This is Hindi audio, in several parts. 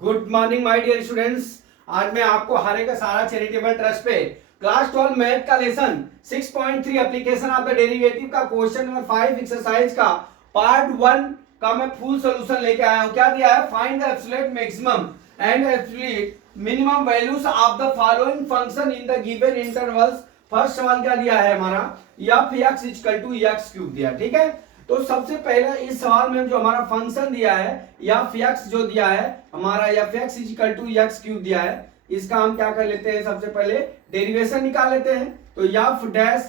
Good morning my dear students. आज मैं आपको हर एक सारा चैरिटेबल ट्रस्ट पे क्लास 12 मैथ का lesson 6.3 application of the derivative का क्वेश्चन नंबर 5 एक्सरसाइज का पार्ट 1 का मैं फुल सॉल्यूशन लेके आया हूं। क्या दिया है? Find the absolute maximum and absolute minimum values of the following function in the given intervals. First सवाल क्या दिया है हमारा? f x = x क्यूब दिया। ठीक है, तो सबसे पहले इस सवाल में जो हमारा फंक्शन दिया है f x जो दिया है हमारा f x = x क्यूब दिया है, इसका हम क्या कर लेते हैं? सबसे पहले डेरिवेशन निकाल लेते हैं। तो f डैश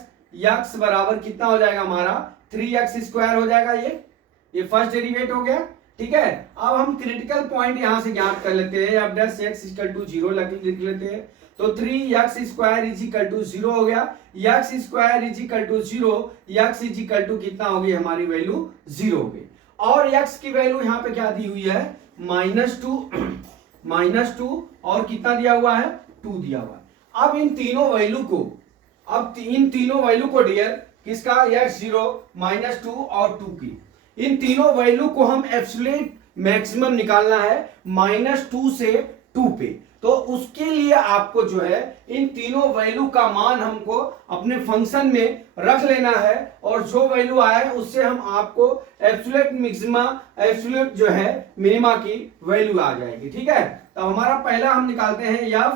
x बराबर कितना हो जाएगा हमारा? 3x² हो जाएगा। ये फर्स्ट डेरिवेट हो गया। ठीक है, अब हम क्रिटिकल पॉइंट यहां से ज्ञात कर लेते हैं। f डैश x = 0 लिख लेते हैं। तो 3x² = 0 हो गया। x² = 0, x कितना हो गई? हमारी वैल्यू 0 हो गई। और x की वैल्यू यहाँ पे क्या दी हुई है? -2 और कितना दिया हुआ है? 2 दिया हुआ है। अब इन तीनों वैल्यू को डियर किसका? x0 -2 और 2 की इन तीनों वैल्यू को हम एब्सोल्यूट मैक्सिमम निकालना है -2 से 2 पे। तो उसके लिए आपको जो है इन तीनों वैल्यू का मान हमको अपने फंक्शन में रख लेना है और जो वैल्यू आए उससे हम आपको एब्सोल्यूट मैक्सिमा एब्सोल्यूट जो है मिनिमा की वैल्यू आ जाएगी। ठीक है, तो हमारा पहला हम निकालते हैं f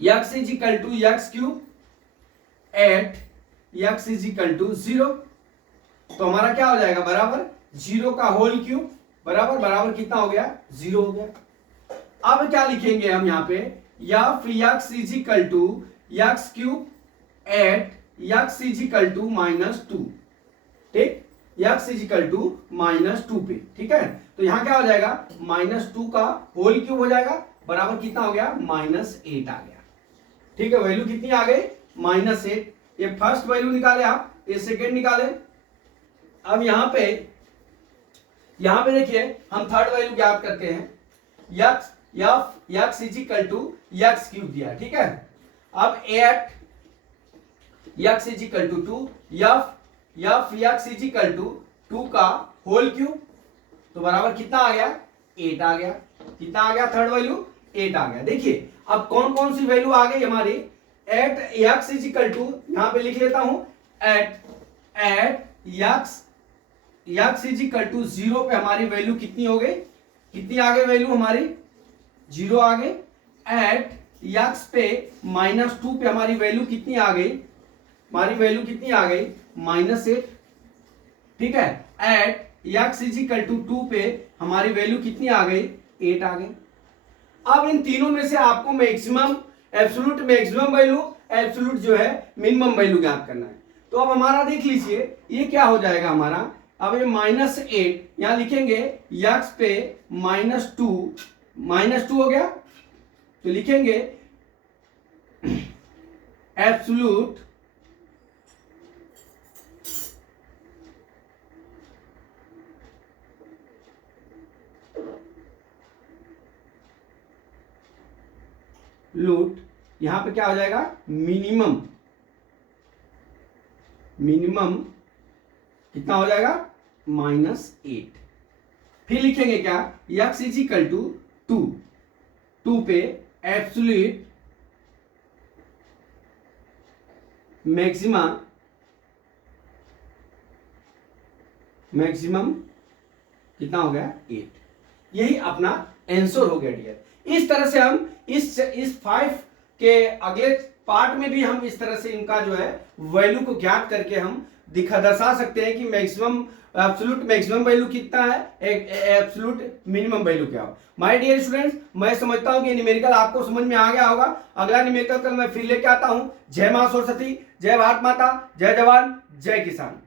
x = x cube at x = 0। तो हमारा क्या हो जाएगा? बराबर 0 का होल क्यूब बराबर कितना हो गया? 0 हो गया। अब क्या लिखेंगे हम यहाँ पे? f x = x cube at x = -2। ठीक, x = -2 पे। ठीक है, तो यहां क्या हो जाएगा? -2 का होल क्यूब हो जाएगा बराबर कितना हो गया? -8 आ गया। ठीक है, वैल्यू कितनी आ गई? -8। ये फर्स्ट वैल्यू निकाले आप, ये सेकेंड निकाले। अब यहां पे देखिए हम थर्ड वैल्यू ज्ञात करते हैं। x x क्यूब दिया। ठीक है, अब एट x = 2, f x = 2 का होल क्यूब तो बराबर कितना आ गया? 8 आ गया। कितना आ गया? थर्ड वैल्यू 8 आ गया। देखिए अब कौन कौन सी वैल्यू आ गई हमारी? एट x = यहां पे लिख लेता हूं एट x = 0 पे हमारी वैल्यू कितनी हो गई? कितनी आ गई वैल्यू हमारी? 0 आ गई। एट x पे -2 पे हमारी वैल्यू कितनी आ गई? हमारी वैल्यू कितनी आ गई? -8। ठीक है, एट x = 2 पे हमारी वैल्यू कितनी आ गई? 8 आ गई। अब इन तीनों में से आपको maximum absolute maximum value absolute जो है मिनिमम वैल्यू ज्ञात करना है। तो अब हमारा देख लीजिए ये क्या हो जाएगा हमारा? अब ये -8 यहां लिखेंगे, x पे -2 हो गया तो लिखेंगे एब्सोल्यूट लूट। यहां पे क्या हो जाएगा? मिनिमम कितना हो जाएगा? -8। फिर लिखेंगे क्या? x = 2 पे एब्सोल्यूट मैक्सिमम कितना हो गया? 8। यही अपना आंसर हो गया डियर। इस तरह से हम इस 5 के अगले पार्ट में भी हम इस तरह से इनका जो है वैल्यू को ज्ञात करके हम दर्शा सकते हैं कि मैक्सिमम एब्सोल्यूट मैक्सिमम वैल्यू कितना है, एब्सोल्यूट मिनिमम वैल्यू क्या हो। माय डियर स्टूडेंट्स, मैं समझता हूं कि न्यूमेरिकल आपको समझ में आ गया होगा। अगला न्यूमेरिकल कल मैं फिर लेके आता हूं। जय मां सरस्वती, जय भारत माता, जय जवान, जय किसान।